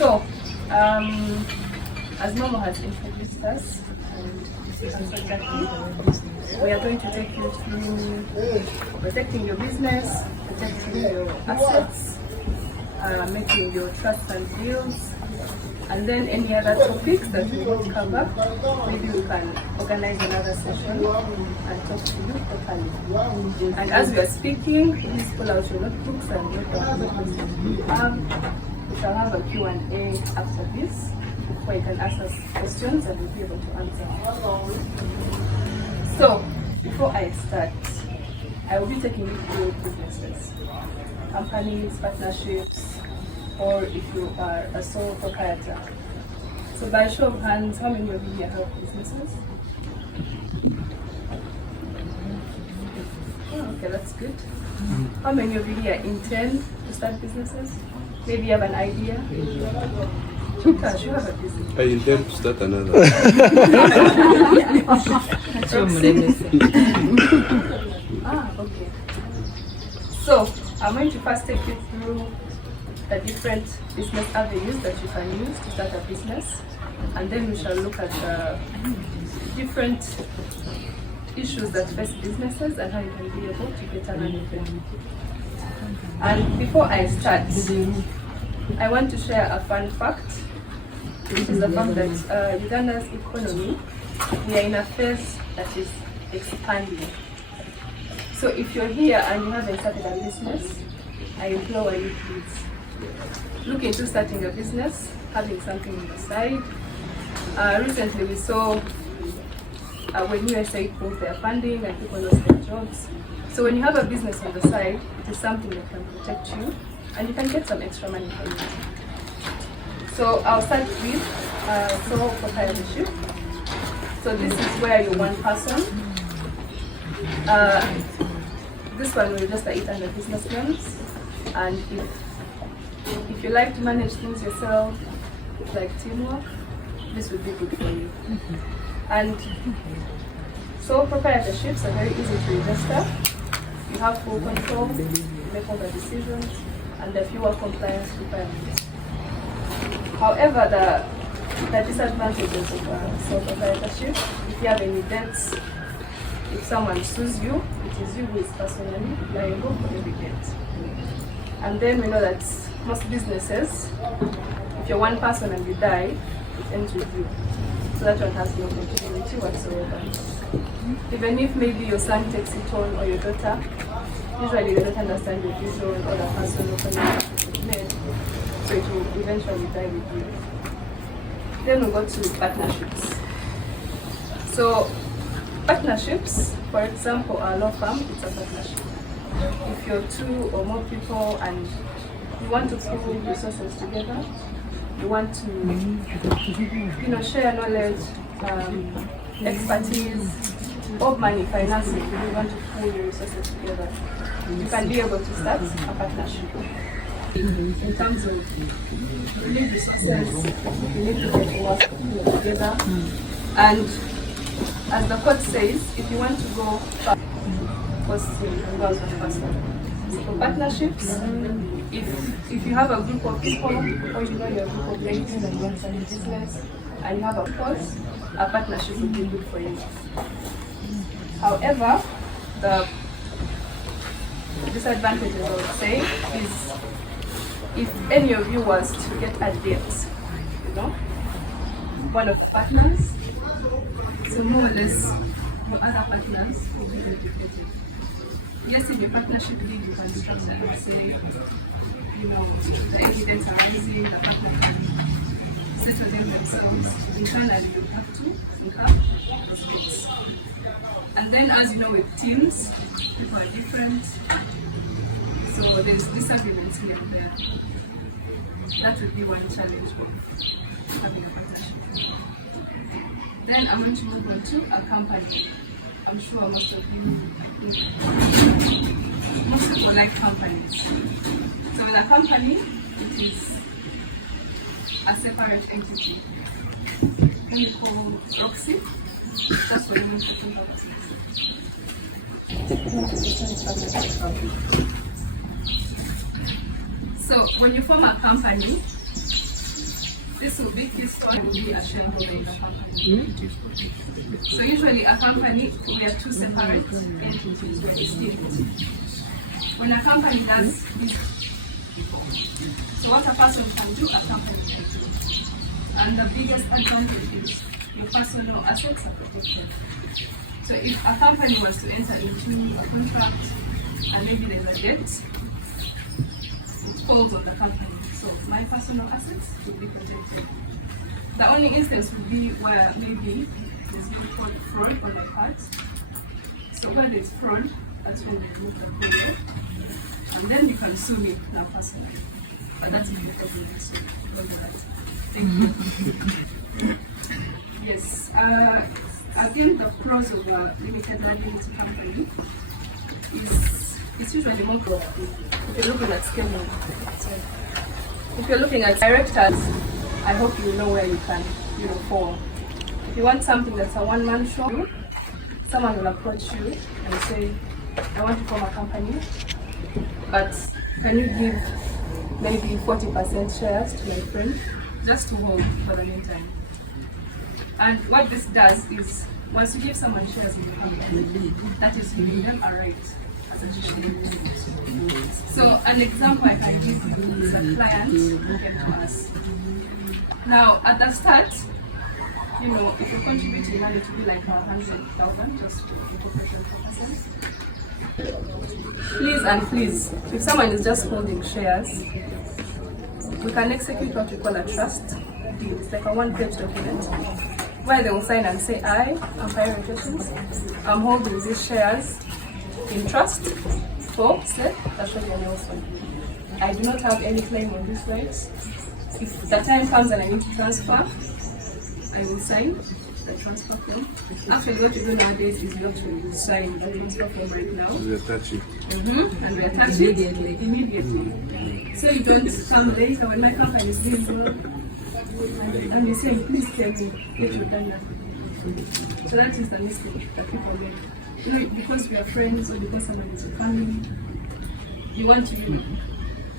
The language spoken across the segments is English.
So, as Momo has introduced us, we are going to take you through protecting your business, protecting your assets, making your trust fund deals, and then any other topics that we will cover. Maybe we can organize another session and talk to you properly. And as we are speaking, please pull out your notebooks and note down the questions you have. We shall have a Q&A after this, where you can ask us questions and we'll be able to answer. So, before I start, I will be taking you through businesses, companies, partnerships, or if you are a sole proprietor. So by show of hands, how many of you here have businesses? Oh, okay, that's good. How many of you here intend to start businesses? Maybe you have an idea? Gosh, you have a business. I intend to start another. Okay. So, I'm going to first take you through the different business avenues that you can use to start a business, and then we shall look at the different issues that face businesses and how you can be able to better manage them. And before I start, I want to share a fun fact, which is the fact that Uganda's economy, we are in a phase that is expanding. So if you're here and you haven't started a business, I implore you please look into starting a business, having something on the side. Recently we saw when USAID pulled their funding and people lost their jobs. So when you have a business on the side, it is something that can protect you and you can get some extra money from it. So I'll start with sole proprietorship. So this is where you're one person. This one will register it under business plans, and if you like to manage things yourself, like teamwork, this would be good for you. And sole proprietorships are very easy to register. You have full control, you make all the decisions, and there are fewer compliance requirements. However, the disadvantages of sole proprietorship, if you have any debts, if someone sues you, it is you who is personally liable for every debt. And then we know that most businesses, if you're one person and you die, it ends with you. So that one has no continuity whatsoever. Even if maybe your son takes it on or your daughter, usually they don't understand your vision or the person or made, so it will eventually die with you. Then we go to partnerships. So partnerships, for example, a law firm, it's a partnership. If you're two or more people and you want to pool resources together, you want to, share knowledge, expertise, or money, financing. You want to pool your resources together, you can be able to start a partnership. In terms of you need resources, you need to get work together, and as the code says, if you want to go fast, for partnerships, if you have a group of people, or you're a group of ladies and you want to start a business, and you have a course, a partnership would be good for you. However, the disadvantages I would say is if any of you was to get a debt, one of the partners, so more or less from other partners will be educated. Yes, in your partnership deed you can structure and say, the evidence arising, the partner can settle them themselves. Internally you have to think up those bits. And then as you know with teams, people are different. So there's disagreements here and there. That would be one challenge of having a partnership. Then I want to move on to a company. I'm sure most people like companies. So with a company, it is a separate entity. When you call Roxy, that's what you want to think of it. So when you form a company, This will be keystone, will be a shareholder in a company. So usually a company, we are two separate entities, we're distinct. When a company does this, so what a person can do, a company can do. And the biggest advantage is your personal assets are protected. So if a company was to enter into a contract and maybe there's a debt, it falls on the company. So my personal assets will be protected. The only instance would be where maybe there's what fraud on my part. So where there's fraud, that's when they remove the fraud. And then you can sue me now personally. But that's the problem I sue. Thank you. Yes. I think the pros of a limited liability company is it's usually more profitable. If you're looking at scaling, if you're looking at directors, I hope you know where you can, fall. If you want something that's a one-man show, someone will approach you and say, I want to form a company, but can you give maybe 40% shares to my friend just to hold for the meantime? And what this does is, once you give someone shares in the company, that is giving them a right as a shareholder. So an example I can give you is a client who came to us. Now at the start, if you're contributing money to be like 100,000 just to incorporation purposes, please and please, if someone is just holding shares, we can execute what we call a trust deed. It's like a one-page document where they will sign and say, I, Empire Rotations, I'm holding these shares in trust for, say, Australia Nelson. I do not have any claim on these rights. If the time comes and I need to transfer, I will sign the transfer form. Actually, what you do nowadays is not to sign the transfer form right now. We attach it. And we attach it immediately. So you don't come later when my company is doing well. And you say, please tell me if you've done that. So that is the mistake that people make. Because we are friends or because someone is your family, you want to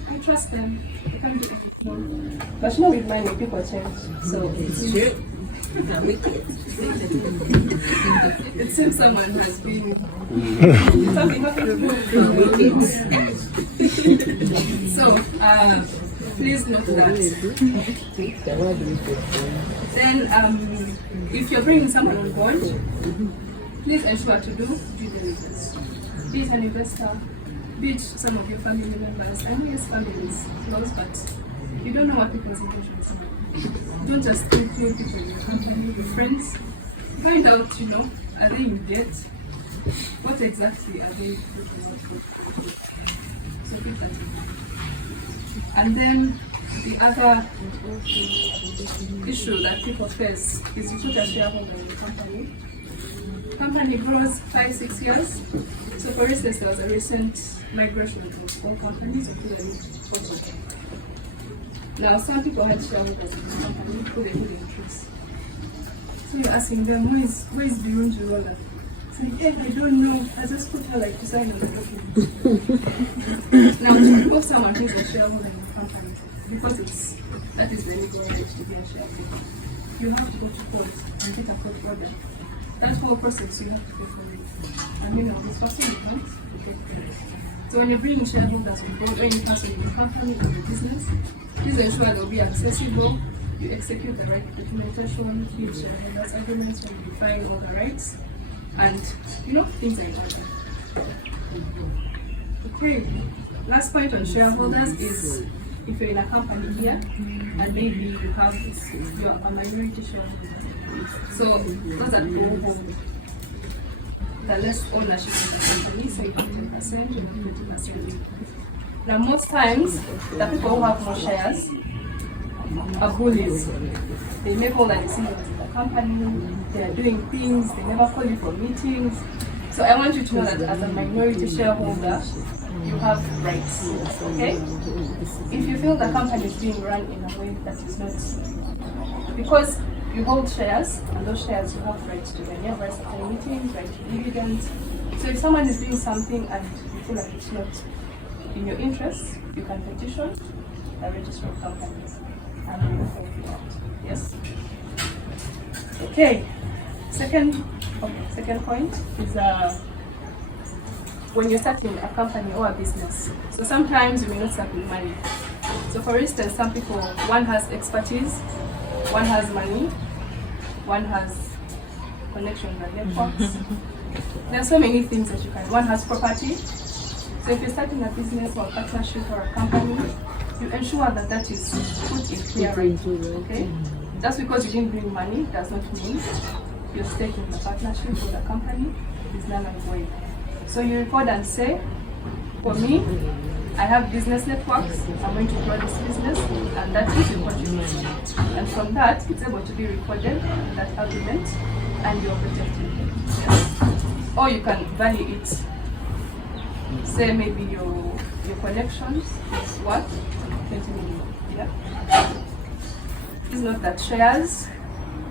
I trust them. You can't do anything. But with money, people change. So it's true. It seems someone has been so please note that. Then if you're bringing someone on board, please ensure to do due diligence. Be it an investor, be it some of your family members. I know yes, family is close, but you don't know what people's intentions are. Don't just include people in your company, your friends. Find out, are they in debt? What exactly are they looking out for? So keep that in mind. And then the other issue that people face is you put a shareholder in the company. Company grows 5-6 years. So for instance, there was a recent migration from small companies to big companies. Now some people had shareholders in the company who they didn't interest. So you're asking them, where is the Runji roller? Saying, hey, I don't know. I just put her like to sign on the document. Now to remove someone who is a shareholder in the company, because that is the legal right to be a shareholder, you have to go to court and get a court order. That whole process you have to pay for it. And this person you don't take care. So when you're bringing shareholders on board, any person in the company or the business, please ensure they'll be accessible. You execute the right documentation, give shareholders agreements when you define all the rights, and things like that. Okay. Last point on shareholders is if you're in a company here and maybe you're a minority shareholder. So those are the less ownership of the company, so you have 10%, you have 20%. Now most times the people who have more shares are bullies. They make all the decisions in the company, they are doing things, they never call you for meetings. So I want you to know that as a minority shareholder, you have rights, okay? If you feel the company is being run in a way that is not, because you hold shares, and those shares you have rights to them. You have rights to attend meetings, rights to dividends. So if someone is doing something and you feel like it's not in your interest, you can petition the registry of companies and we will help you out. Okay. Second point is when you're starting a company or a business. So sometimes you may not start with money. So for instance, some people, one has expertise, one has money, one has connections and networks. There are so many things that you can. One has property. So if you're starting a business or a partnership or a company, you ensure that that is put in clear writing. Okay? Just because you didn't bring money does not mean your stake in the partnership or the company is null and void. So you record and say, for me, I have business networks, I'm going to grow this business, and that is your contribution. And from that, it's able to be recorded, that agreement, and you're protected. Yes. Or you can value it. Say maybe your collections is what? 20 million. Yeah. It's not that shares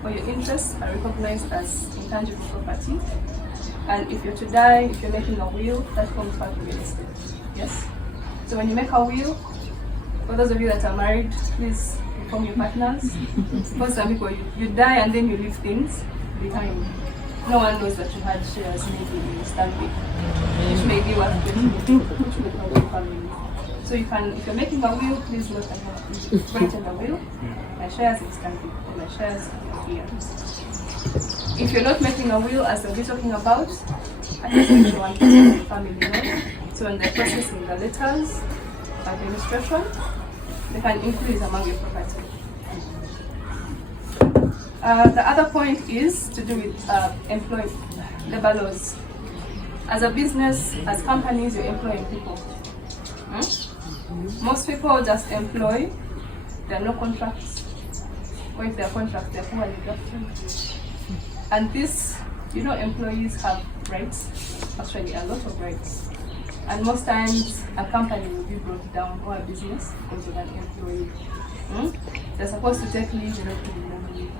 or your interests are recognized as intangible property. And if you're to die, if you're making a will, that forms part of real estate. Yes? So when you make a will, for those of you that are married, please inform your partners. Because some people, you die and then you leave things behind. No one knows that you had shares maybe in Stanbic, which may be worth 20 million, which may help your family. So you can, if you're making a will, please note and write in the will, my shares in Stanbic, or my shares here. If you're not making a will, as we'll be talking about, at least make sure one person in the family knows. So when they're processing the letters, administration, they can increase among your property. The other point is to do with employment, labor laws. As a business, as companies, you're employing people. Most people just employ, there are no contracts, or if there are contracts, they're poorly drafted. And this, employees have rights, actually a lot of rights. And most times, a company will be brought down, or a business, because of an employee. They're supposed to take leave, you're not giving them leave.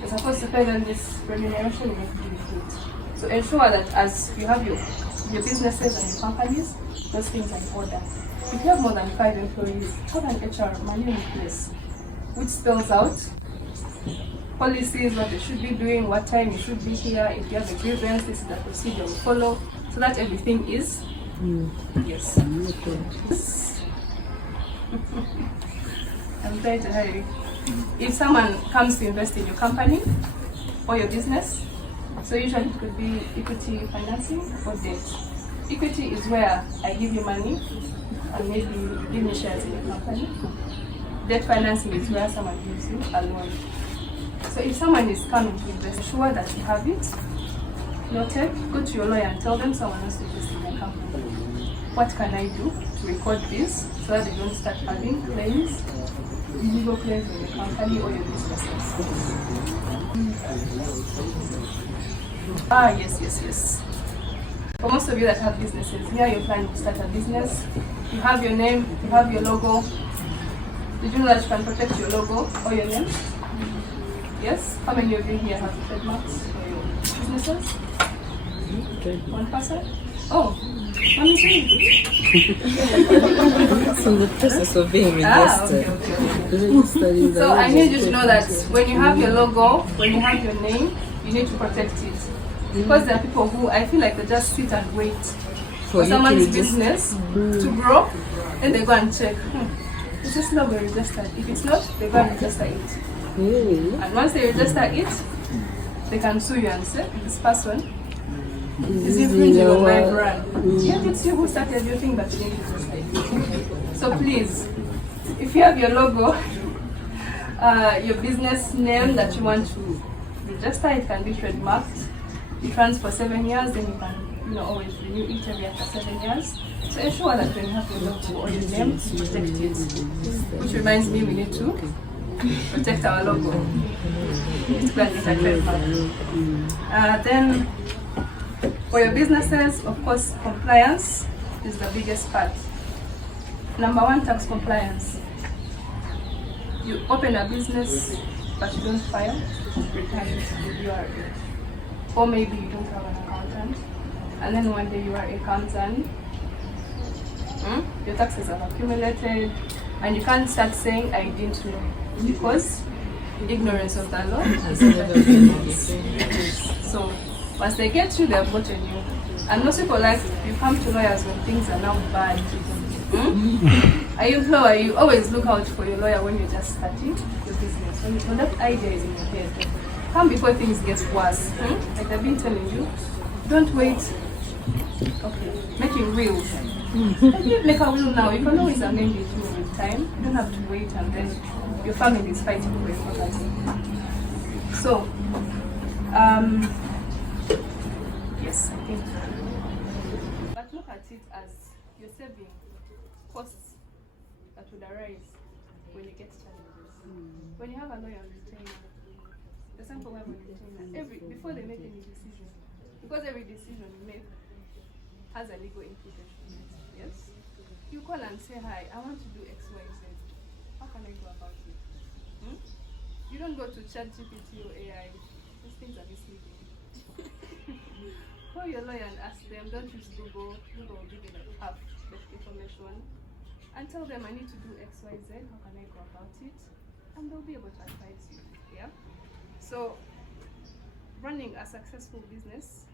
You're supposed to pay them this remuneration, you're not giving it. So ensure that as you have your businesses and your companies, those things are in order. If you have more than 5 employees, have an HR manual in place, which spells out policies, what they should be doing, what time you should be here, if you have a grievance, this is the procedure we follow, so that everything is, yes. I'm trying to hurry. If someone comes to invest in your company or your business, so usually it could be equity financing or debt. Equity is where I give you money and maybe you give me shares in your company. Debt financing is where someone gives you a loan. So if someone is coming to invest, ensure that you have it noted. Go to your lawyer and tell them someone wants to invest in your company. What can I do to record this so that they don't start having claims, legal claims in your company or your businesses? Yes. For most of you that have businesses, here you're planning to start a business. You have your name, you have your logo. Did you know that you can protect your logo or your name? Yes? How many of you here have trademarks for your businesses? One person? Oh, let me see. It's in the process of being registered. Okay. So I need you to know that when you have your logo, when you have your name, you need to protect it. Because there are people who, I feel like they just sit and wait for someone's business to grow, and they go and check, is this logo registered? If it's not, they go and register it. And once they register it, they can sue you and say, this person is infringing on my brand. Yet it's you who started your thing, but you didn't register it. So please, if you have your logo, your business name that you want to register, it can be trademarked. It runs for 7 years, then you can always renew it every after 7 years. So ensure that when you have your logo or your name, protect it. Which reminds me, we need to protect our logo. It's going to get a trademark. Then, for your businesses, of course, compliance is the biggest part. Number 1, tax compliance. You open a business, but you don't file returns with URA. Or maybe you don't have an accountant, and then one day URA comes and your taxes have accumulated, and you can't start saying, I didn't know, because ignorance of the law. And some of us are not the same. So once they get you, they've gotten you. And most people like you come to lawyers when things are now bad. Are you always look out for your lawyer when you're just starting your business. When that idea is in your head, come before things get worse. Like I've been telling you, don't wait. Okay, make it real. If you make a will now, you can always amend it with time. You don't have to wait and then your family is fighting for your property. So, yes, I think. But look at it as you're saving costs that would arise when you get challenges. When you have a lawyer on retainer, the sample we have on retainer, before they make any decision, because every decision you make has a legal implication. Yes? You call and say, hi, I want to do X, Y, Z. How can I go about it? You don't go to ChatGPT or AI. These things are misleading. Call your lawyer and ask them. Don't use Google. Google will give you like half the information. And tell them I need to do X, Y, Z. How can I go about it? And they'll be able to advise you. Yeah? So running a successful business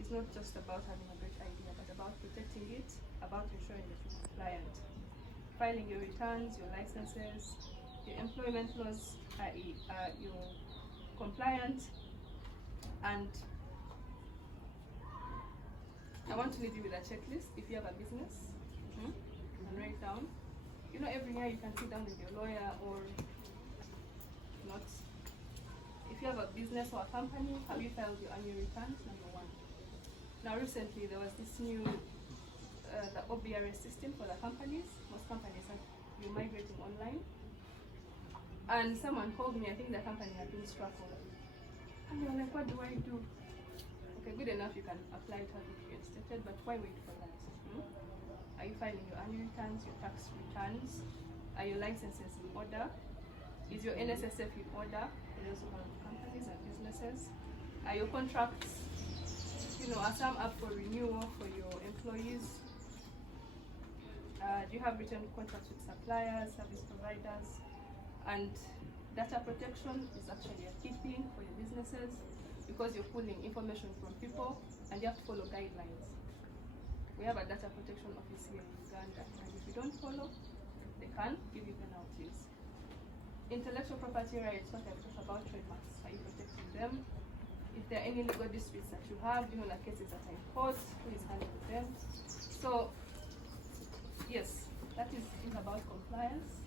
is not just about having a great idea, but about protecting it, about ensuring that you're compliant. Filing your returns, your licenses, your employment laws you're compliant. And I want to leave you with a checklist. If you have a business, you can write down. You know, every year you can sit down with your lawyer or not. If you have a business or a company, have you filed your annual returns? Number one. Now recently there was this new the OBRS system for the companies. Most companies are migrating online. And someone called me, I think the company had been struck on. And they were like, what do I do? Okay, good enough, you can apply to have it reinstated, but why wait for that? Are you filing your annual returns, your tax returns? Are your licenses in order? Is your NSSF in order? For those who have companies and businesses. Are your contracts, are some up for renewal for your employees? Do you have written contracts with suppliers, service providers? And data protection is actually a key thing for your businesses because you're pulling information from people and you have to follow guidelines. We have a data protection office here in Uganda, and if you don't follow, they can give you penalties. Intellectual property rights, what I've talked about, trademarks, are you protecting them? If there are any legal disputes that you have, like cases that are in court, who is handling them? So, yes, that is about compliance.